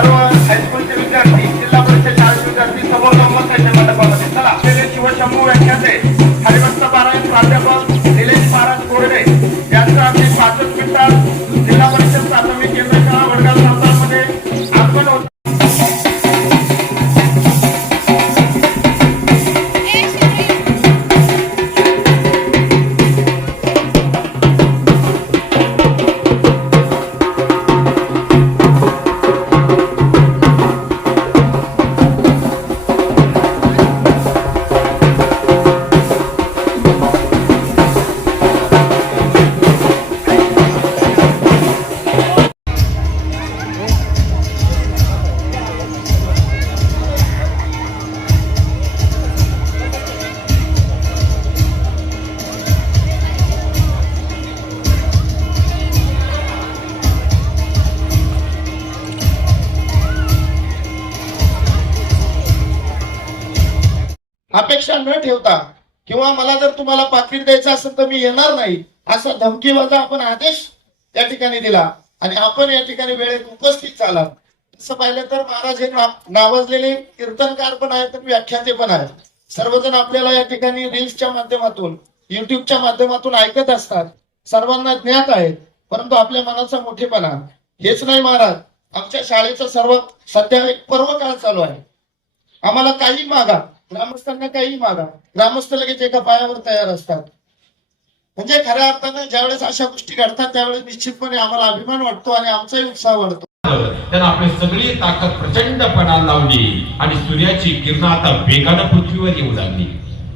सर्व हायस्कूलचे विद्यार्थी, जिल्हा परिषद शाळेचे विद्यार्थी समोर नमस्कार मंडपामध्ये. चला शिवशंभू व्याख्याते हरिभक्त पारायण प्राध्यापक निलेश महाराज कोरडे यांचं आम्ही 65 मिनिटात जिल्हा परिषद प्राथमिक केंद्र शाळा वडगाव तालुक्यामध्ये आगमन होतं. अपेक्षा न ठेवता किंवा मला जर तुम्हाला पाकिट द्यायचं असेल तर मी येणार नाही असा धमकीवाजा आपण आदेश त्या ठिकाणी दिला आणि आपण या ठिकाणी वेळेत उपस्थित झाला. तसं पाहिलं तर महाराज हे नावाजलेले कीर्तनकार पण आहेत आणि व्याख्याते पण आहेत. सर्वजण आपल्याला या ठिकाणी रील्सच्या माध्यमातून युट्यूबच्या माध्यमातून ऐकत असतात, सर्वांना ज्ञात आहे. परंतु आपल्या मनाचा मोठेपणा हेच नाही महाराज. आमच्या शाळेचा सर्व सध्या एक पर्व काळ चालू आहे. आम्हाला काही मागा, ग्रामस्थांना काही मागा, ग्रामस्थ लगेच एका पायावर तयार असतात. म्हणजे खऱ्या अर्थानं ज्यावेळेस अशा गोष्टी घडतात त्यावेळेस निश्चितपणे आम्हाला अभिमान वाटतो आणि आमचाही उत्साह वाढतो. त्यानं आपली सगळी ताकद प्रचंडपणाला लावली आणि सूर्याची किरण आता वेगानं पृथ्वीवर येऊ लागली.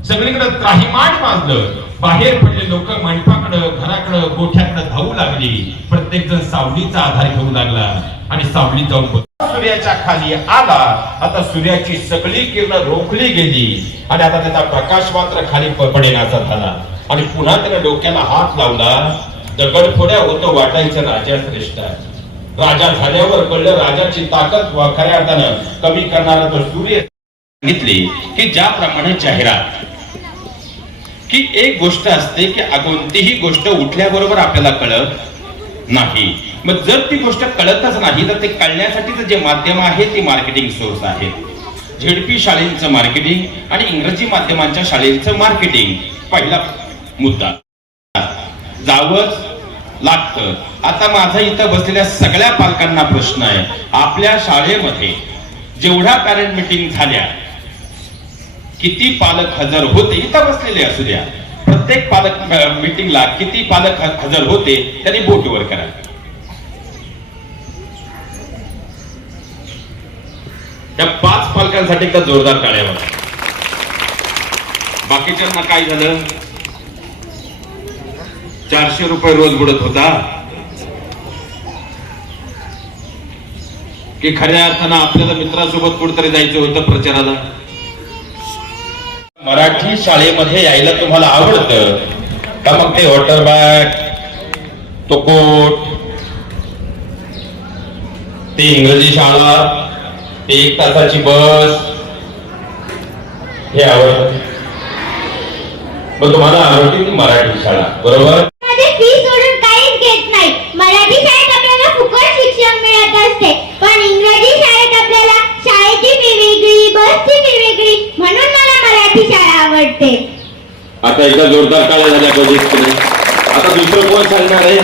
सगळीकडे त्राहिमाण वाजलं. बाहेर पडले लोक मंडपाकडं, घराकडं, गोठ्याकडं धावू लागली. प्रत्येक जण सावलीचा आधार घेऊ लागला आणि सावली जाऊन सूर्याच्या खाली आला. आता सूर्याची सगळी किरण रोखली गेली आणि आता त्याचा प्रकाश मात्र खाली पडेनासा झाला आणि पुन्हा त्याने डोक्याला हात लावला. दगडफोड्या होतं वाटायचं राजा श्रेष्ठ आहे. राजा झाल्यावर कळलं राजाची ताकद खऱ्या अर्थानं कमी करणारा तो सूर्य. सांगितले की ज्याप्रमाणे जाहिरात की एक गोष्ट असते की कोणतीही गोष्ट उठल्याबरोबर आपल्याला कळत नाही. मग जर ती गोष्ट कळतच नाही तर ते कळण्यासाठीचं जे माध्यम आहे ते मार्केटिंग सोर्स आहे. झेडपी शाळेंचं मार्केटिंग आणि इंग्रजी माध्यमांच्या शाळेंचं मार्केटिंग पहिला मुद्दा जावंच लागतं. आता माझा इथं बसलेल्या सगळ्या पालकांना प्रश्न आहे, आपल्या शाळेमध्ये जेवढ्या पॅरेंट मीटिंग झाल्या किती पालक हजर होते? इथं बसलेले असू द्या, प्रत्येक पालक मीटिंगला किती पालक हजर होते त्यांनी बोट वर करा. या 5 पालकांसाठी एकदा जोरदार टाळ्या वाजवा. बाकीच्यांना काय झालं? 400 रुपये रोज बुडत होता की खऱ्या अर्थानं आपल्याला मित्रासोबत कुठेतरी जायचं होतं प्रचाराला? मराठी शाळेमध्ये यायला तुम्हाला आवडतं का? मग ते वॉटर बॅग, तो कोट, ते इंग्रजी शाळा, ते 1 तासाची बस हे आवडतं. मग तुम्हाला आवडते ती मराठी शाळा, बरोबर? फी सोडून काहीच घेत नाही. मराठी शाळेत आपल्याला फुकट शिक्षण मिळत असते, पण इंग्रजी शाळेत आपल्याला शाळेची फी वेगळी, बसची फी वेगळी, म्हणून मला मराठी शाळा आवडते. आता एकदा जोरदार टाळ्या झाल्या पाहिजे. आता दुसरं कोण सांगणार आहे?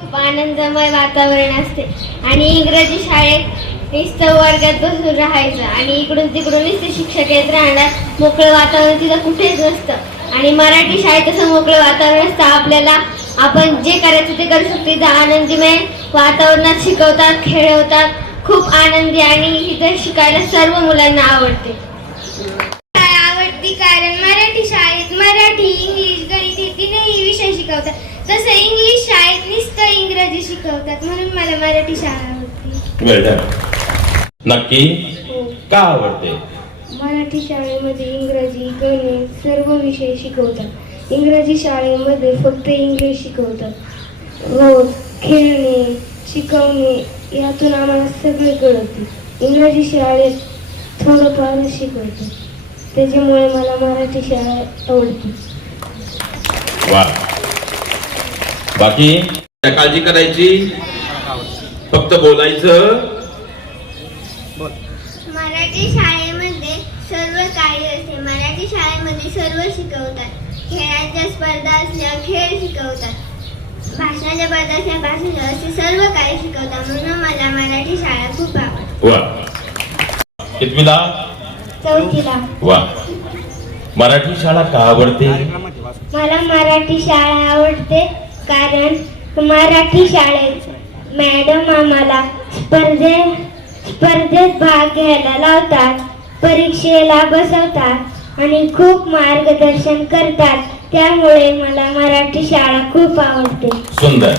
खूप आनंदमय वातावरण असते आणि इंग्रजी शाळेत नुसतं वर्गात बसून राहायचं आणि इकडून तिकडून नुसते शिक्षक येत राहणार. मोकळं वातावरण तिथं कुठेच नसतं. आणि मराठी शाळेत असं मोकळं वातावरण असतं, आपल्याला आपण जे करायचं ते करू शकतो. तिथं आनंदीमय वातावरणात शिकवतात, खेळवतात, खूप आनंदी आणि इथं शिकायला सर्व मुलांना आवडते. आवडती कारण मराठी शाळेत मराठी, इंग्लिश, गणित हे 3ही विषय शिकवतात. तसं इंग्लिश शाळेत नुसतं इंग्रजी शिकवतात, म्हणून मला मराठी शाळा आवडते. नक्की का आवडते? मराठी शाळेमध्ये इंग्रजी, गणित सर्व विषय शिकवतात. इंग्रजी शाळेमध्ये फक्त इंग्लिश शिकवतात. रोज खेळणे, शिकवणे यातून आम्हाला सगळे कळते. इंग्रजी शाळेत थोडंफार शिकवतात, त्याच्यामुळे मला मराठी शाळा आवडते. वा. बाकी काळजी करायची फक्त बोलायचं. मराठी शाळेमध्ये सर्व काही असते. मराठी शाळेमध्ये सर्व शिकवतात. खेळाच्या स्पर्धा असल्या खेळ शिकवतात. भाषणाच्या स्पर्धा असल्या भाषण, असे सर्व काही शिकवतात. म्हणून मला मराठी शाळा खूप आवडते. वा. कितवीला? चौथीला. वा. मराठी शाळा का आवडते? मला मराठी शाळा आवडते कारण मराठी शाळेत मॅडम आम्हाला स्पर्धेत भाग घ्यायला लावतात, परीक्षेला बसवतात आणि खूप मार्गदर्शन करतात. त्यामुळे मला मराठी शाळा खूप आवडते. सुंदर.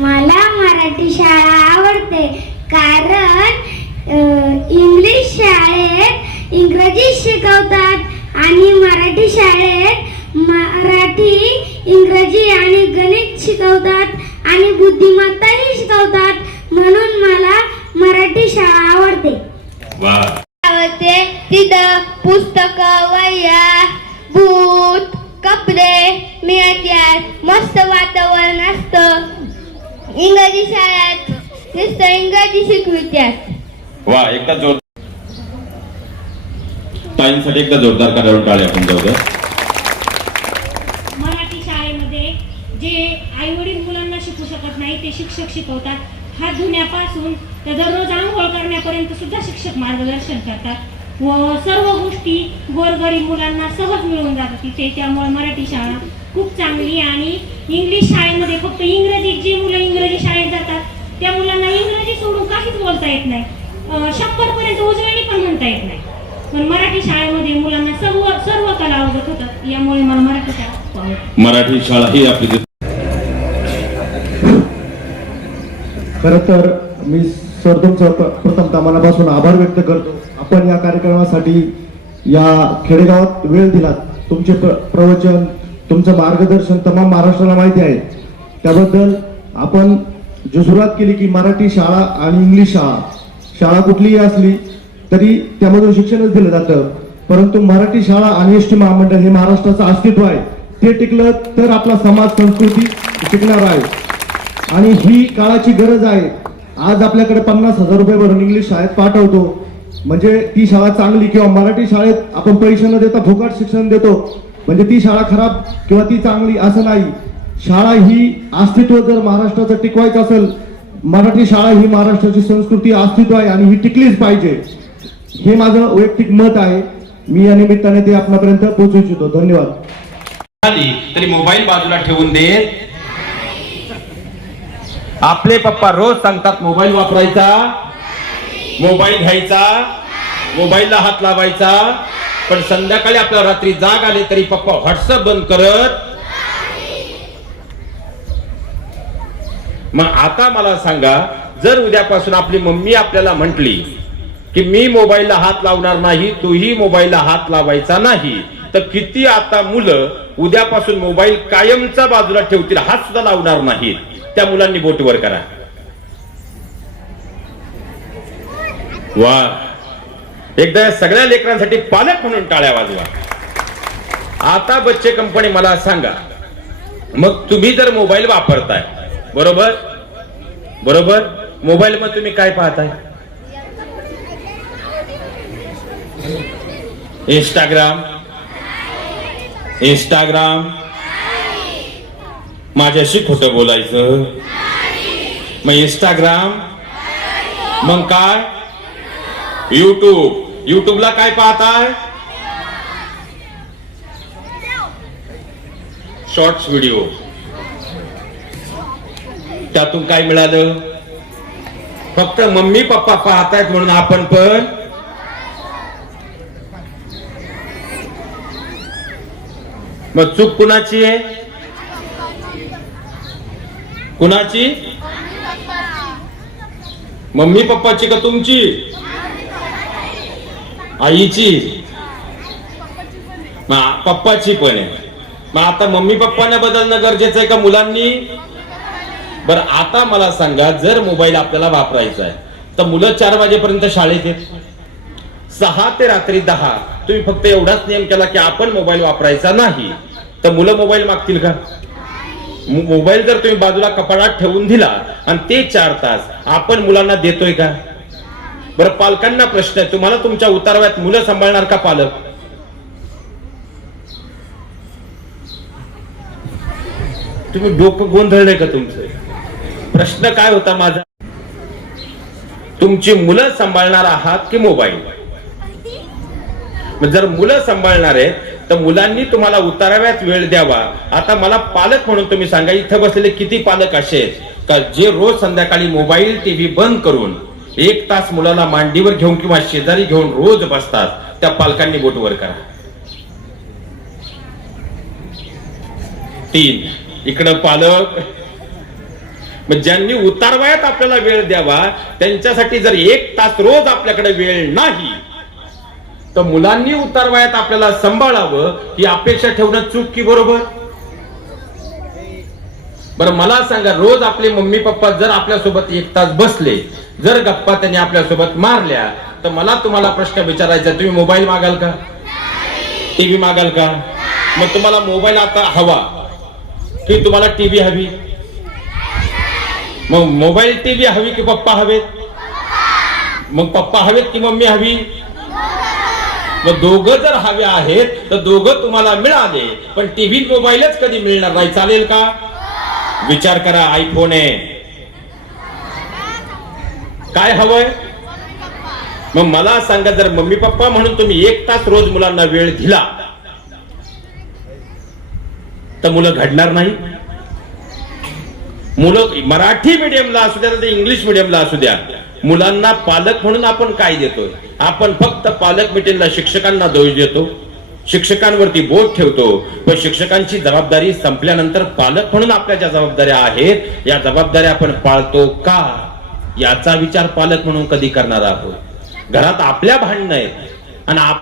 मला मराठी शाळा आवडते कारण इंग्लिश शाळेत इंग्रजी शिकवतात आणि मराठी शाळेत मराठी, इंग्रजी आणि गणित शिकवतात आणि बुद्धिमत्ताही शिकवतात. म्हणून मला मराठी शाळा आवडते. वा. आवडते तिथं पुस्तकं, वह्या, बूट, कपडे मिळतात. मस्त वातावरण असतं. इंग्रजी शाळेत नुसतं इंग्रजी शिकवितात. वा. एकदा जोर ताईंसाठी एकदा जोरदार करावं टाळ्या आपण जाऊ द्या. मराठी शाळेमध्ये जे आई वडील मुलांना शिकू शकत नाही ते शिक्षक शिकवतात. हात धुण्यापासून तर दररोज आंघोळ करण्यापर्यंत सुद्धा शिक्षक मार्गदर्शन करतात व सर्व गोष्टी गोरगरीब मुलांना सहज मिळून जातात तिथे. त्यामुळे मराठी शाळा खूप चांगली. आणि इंग्लिश शाळेमध्ये फक्त इंग्रजी, जी मुलं इंग्रजी शाळेत जातात त्या मुलांना इंग्रजी सोडून काहीच बोलता येत नाही. 100 पर्यंत उजळणी पण म्हणता येत नाही. पण मराठी शाळेमध्ये मुलांना सर्व कला अवगत होतात. यामुळे मला मराठी शाळा खूप आवडते. मराठी शाळा ही आपली. खरं तर मी सर तुमचं प्रथमतः मनापासून आभार व्यक्त करतो. आपण या कार्यक्रमासाठी या खेडेगावात वेळ दिलात. तुमचे प्रवचन, तुमचं मार्गदर्शन तमाम महाराष्ट्राला माहिती आहे. त्याबद्दल आपण जो सुरुवात केली की मराठी शाळा आणि इंग्लिश शाळा कुठलीही असली तरी त्यामधून शिक्षणच दिलं जातं. परंतु मराठी शाळा आणि एस टी महामंडळ हे महाराष्ट्राचं अस्तित्व आहे. ते टिकलं तर आपला समाज, संस्कृती टिकणार आहे आणि ही काळाची गरज आहे. आज आपल्याकडे 50,000 रुपये भरून इंग्लिश शाळेत पाठवतो म्हणजे ती शाळा चांगली, किंवा मराठी शाळेत आपण पैसे न देता फुकट शिक्षण देतो म्हणजे ती शाळा खराब किंवा ती चांगली असं नाही. शाळा ही अस्तित्व जर महाराष्ट्राचं टिकवायचं असेल, मराठी शाळा ही महाराष्ट्राची संस्कृती, अस्तित्व आहे आणि ही टिकलीच पाहिजे. हे माझं वैयक्तिक मत आहे. मी या निमित्ताने ते आपल्यापर्यंत पोहोचू इच्छितो. धन्यवाद. तरी मोबाईल बाजूला ठेवून दे. आपले पप्पा रोज सांगतात मोबाईल वापरायचा, मोबाईल घ्यायचा, मोबाईलला हात लावायचा. पण संध्याकाळी आपल्याला रात्री जाग आले तरी पप्पा व्हॉट्सअप बंद करत. मग आता मला सांगा, जर उद्यापासून आपली मम्मी आपल्याला म्हटली की मी मोबाईलला हात लावणार नाही, तूही मोबाईलला हात लावायचा नाही, तर किती आता मुलं उद्यापासून मोबाईल कायमचा बाजूला ठेवतील, हात सुद्धा लावणार नाहीत. त्या मुलांनी बोट वर करा. वा. एकदा या सगळ्या लेकरांसाठी पालक म्हणून टाळ्या वाजवा. आता बच्चे कंपनी मला सांगा, मग तुम्ही जर मोबाईल वापरताय, बरोबर बरोबर, मोबाईल मध्ये तुम्ही काय पाहताय? इंस्टाग्राम. माझ्याशी खोटं बोलायचं. मग इंस्टाग्राम, मग काय? युट्यूबला काय पाहताय? Shorts video. त्यातून काय मिळालं? फक्त मम्मी पप्पा पाहतायत म्हणून आपण पण. मग चूक कुणाची आहे? कुणाची? मम्मी पप्पाची का तुमची? आईची? पप्पाची पण आहे. मग आता मम्मी पप्पांना बदलणं गरजेचं आहे का मुलांनी? बरं, आता मला सांगा, जर मोबाईल आपल्याला वापरायचा आहे तर मुलं 4 वाजेपर्यंत शाळेत येत, 6 ते रात्री 10 तुम्ही फक्त एवढाच नियम केला की आपण मोबाईल वापरायचा नाही, तर मुलं मोबाईल मागतील का? मोबाईल जर तुम्ही बाजूला कपाटात ठेवून दिला आणि ते 4 तास आपण मुलांना देतोय का? बरं, पालकांना प्रश्न आहे, तुम्हाला तुमच्या उतारवयात मुलं सांभाळणार का पालक? तुम्ही डोकं गोंधळलंय का तुमचं? प्रश्न काय होता माझा? तुमची मुलं सांभाळणार आहात की मोबाईल? जर मुलं सांभाळणार आहे तर मुलांनी तुम्हाला उताराव्यात वेळ द्यावा. आता मला पालक म्हणून तुम्ही सांगा, इथं बसलेले किती पालक असे आहेत का जे रोज संध्याकाळी मोबाईल टीव्ही बंद करून 1 तास मुलाला मांडीवर घेऊन किंवा शेजारी घेऊन रोज बसतात? त्या पालकांनी बोट वर करा. 3 इकडं पालक. मग ज्यांनी उतारवयात आपल्याला वेळ द्यावा त्यांच्यासाठी जर 1 तास रोज आपल्याकडे वेळ नाही तर मुलांनी उतारवयात आपल्याला सांभाळावं ही अपेक्षा ठेवणं चूक की बरोबर? बरं, मला सांगा, रोज आपले मम्मी पप्पा जर आपल्यासोबत 1 तास बसले, जर गप्पा त्यांनी आपल्यासोबत मारल्या, तर मला तुम्हाला प्रश्न विचारायचा, तुम्ही मोबाईल मागाल का? टीव्ही मागाल का? मग तुम्हाला मोबाईल आता हवा की तुम्हाला टीव्ही हवी? मग मोबाईल टीव्ही हवी की पप्पा हवेत? मग पप्पा हवेत की मम्मी हवी? मग दोघं जर हवे आहेत तर दोघं तुम्हाला मिळाले, पण टीव्ही मोबाईलच कधी मिळणार नाही. चालेल का? विचार करा. आयफोन आहे, काय हवंय? मग मला सांगा, जर मम्मी पप्पा म्हणून तुम्ही 1 तास रोज मुलांना वेळ दिला तर मुलं घडणार नाही? मुलं मराठी मीडियमला असू द्या तर इंग्लिश मीडियमला असू द्या, मुलांना पालक म्हणून आपण काय देतोय? आपण फक्त पालक मीटिंगला शिक्षकांना दोष देतो, शिक्षकांवरती बोट ठेवतो. पण शिक्षकांची जबाबदारी संपल्यानंतर पालक म्हणून आपल्या ज्या जबाबदाऱ्या आहेत या जबाबदाऱ्या आपण पाळतो का याचा विचार पालक म्हणून कधी करणार आहोत? घरात आपल्या भांडणं आहेत आणि